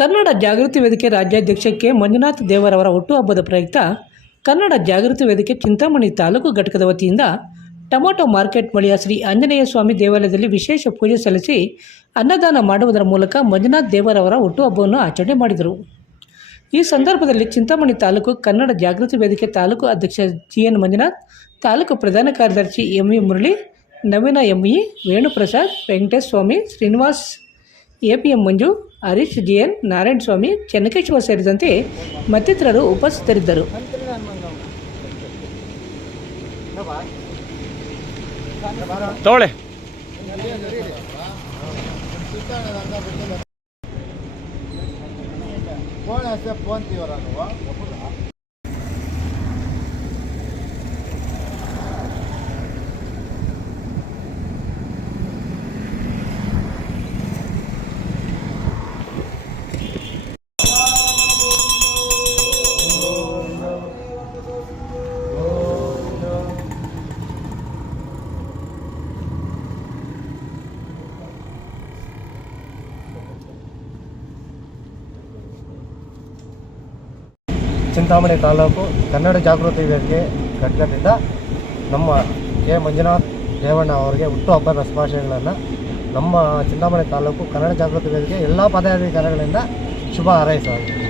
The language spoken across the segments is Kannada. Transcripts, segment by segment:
ಕನ್ನಡ ಜಾಗೃತಿ ವೇದಿಕೆ ರಾಜ್ಯಾಧ್ಯಕ್ಷ ಕೆ ಮಂಜುನಾಥ್ ದೇವರವರ ಹುಟ್ಟುಹಬ್ಬದ ಪ್ರಯುಕ್ತ ಕನ್ನಡ ಜಾಗೃತಿ ವೇದಿಕೆ ಚಿಂತಾಮಣಿ ತಾಲೂಕು ಘಟಕದ ವತಿಯಿಂದ ಟೊಮೊಟೊ ಮಾರ್ಕೆಟ್ ಬಳಿಯ ಶ್ರೀ ಆಂಜನೇಯ ಸ್ವಾಮಿ ದೇವಾಲಯದಲ್ಲಿ ವಿಶೇಷ ಪೂಜೆ ಸಲ್ಲಿಸಿ ಅನ್ನದಾನ ಮಾಡುವುದರ ಮೂಲಕ ಮಂಜುನಾಥ್ ದೇವರವರ ಹುಟ್ಟುಹಬ್ಬವನ್ನು ಆಚರಣೆ ಮಾಡಿದರು. ಈ ಸಂದರ್ಭದಲ್ಲಿ ಚಿಂತಾಮಣಿ ತಾಲೂಕು ಕನ್ನಡ ಜಾಗೃತಿ ವೇದಿಕೆ ತಾಲೂಕು ಅಧ್ಯಕ್ಷ GN ಮಂಜುನಾಥ್, ತಾಲೂಕು ಪ್ರಧಾನ ಕಾರ್ಯದರ್ಶಿ MV ಮುರಳಿ, ನವೀನ ME, ವೇಣುಪ್ರಸಾದ್, ವೆಂಕಟೇಶ ಸ್ವಾಮಿ, ಶ್ರೀನಿವಾಸ್, APM ಮಂಜು, ಹರೀಶ್ GN, ನಾರಾಯಣ ಸ್ವಾಮಿ, ಚೆನ್ನಕೇಶ್ವರ ಸೇರಿದಂತೆ ಮತ್ತಿತರರು ಉಪಸ್ಥಿತರಿದ್ದರು. ಚಿಂತಾಮಣಿ ತಾಲೂಕು ಕನ್ನಡ ಜಾಗೃತಿ ವೇದಿಕೆ ಘಟಕದಿಂದ ನಮ್ಮ ಕೆ ಮಂಜುನಾಥ್ ದೇವಣ್ಣ ಅವರಿಗೆ ಹುಟ್ಟುಹಬ್ಬದ ಶುಭಾಶಯಗಳನ್ನು ನಮ್ಮ ಚಿಂತಾಮಣಿ ತಾಲೂಕು ಕನ್ನಡ ಜಾಗೃತಿ ವೇದಿಕೆ ಎಲ್ಲ ಪದಾಧಿಕಾರಿಗಳಿಂದ ಶುಭ ಹಾರೈಸಲಾಗಿದೆ.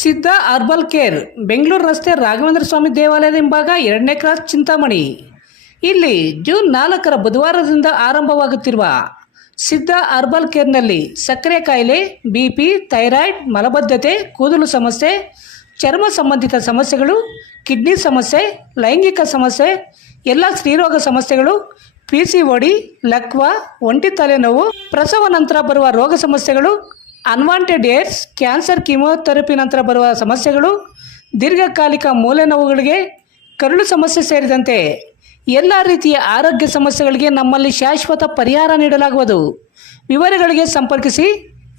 ಸಿದ್ಧ ಅರ್ಬಲ್ ಕೇರ್, ಬೆಂಗಳೂರು ರಸ್ತೆ ರಾಘವೇಂದ್ರ ಸ್ವಾಮಿ ದೇವಾಲಯದ ಹಿಂಭಾಗ 2ನೇ ಕ್ರಾಸ್, ಚಿಂತಾಮಣಿ. ಇಲ್ಲಿ ಜೂನ್ 4ರ ಬುಧವಾರದಿಂದ ಆರಂಭವಾಗುತ್ತಿರುವ ಸಿದ್ಧ ಅರ್ಬಲ್ ಕೇರ್ನಲ್ಲಿ ಸಕ್ಕರೆ ಕಾಯಿಲೆ, BP, ಥೈರಾಯ್ಡ್, ಮಲಬದ್ಧತೆ, ಕೂದಲು ಸಮಸ್ಯೆ, ಚರ್ಮ ಸಂಬಂಧಿತ ಸಮಸ್ಯೆಗಳು, ಕಿಡ್ನಿ ಸಮಸ್ಯೆ, ಲೈಂಗಿಕ ಸಮಸ್ಯೆ, ಎಲ್ಲ ಸ್ತ್ರೀರೋಗ ಸಮಸ್ಯೆಗಳು, PCOD, ಲಕ್ವಾ, ಒಂಟಿ ತಲೆನೋವು, ಪ್ರಸವ ನಂತರ ಬರುವ ರೋಗ ಸಮಸ್ಯೆಗಳು, ಅನ್ವಾಂಟೆಡ್ ಏಡ್ಸ್, ಕ್ಯಾನ್ಸರ್, ಕೀಮೋಥೆರಪಿ ನಂತರ ಬರುವ ಸಮಸ್ಯೆಗಳು, ದೀರ್ಘಕಾಲಿಕ ಮೂಲೆ ನೋವುಗಳಿಗೆ, ಕರುಳು ಸಮಸ್ಯೆ ಸೇರಿದಂತೆ ಎಲ್ಲ ರೀತಿಯ ಆರೋಗ್ಯ ಸಮಸ್ಯೆಗಳಿಗೆ ನಮ್ಮಲ್ಲಿ ಶಾಶ್ವತ ಪರಿಹಾರ ನೀಡಲಾಗುವುದು. ವಿವರಗಳಿಗೆ ಸಂಪರ್ಕಿಸಿ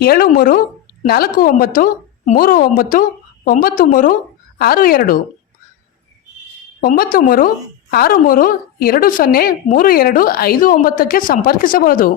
7349399362 9363203259ಕ್ಕೆ ಸಂಪರ್ಕಿಸಬಹುದು.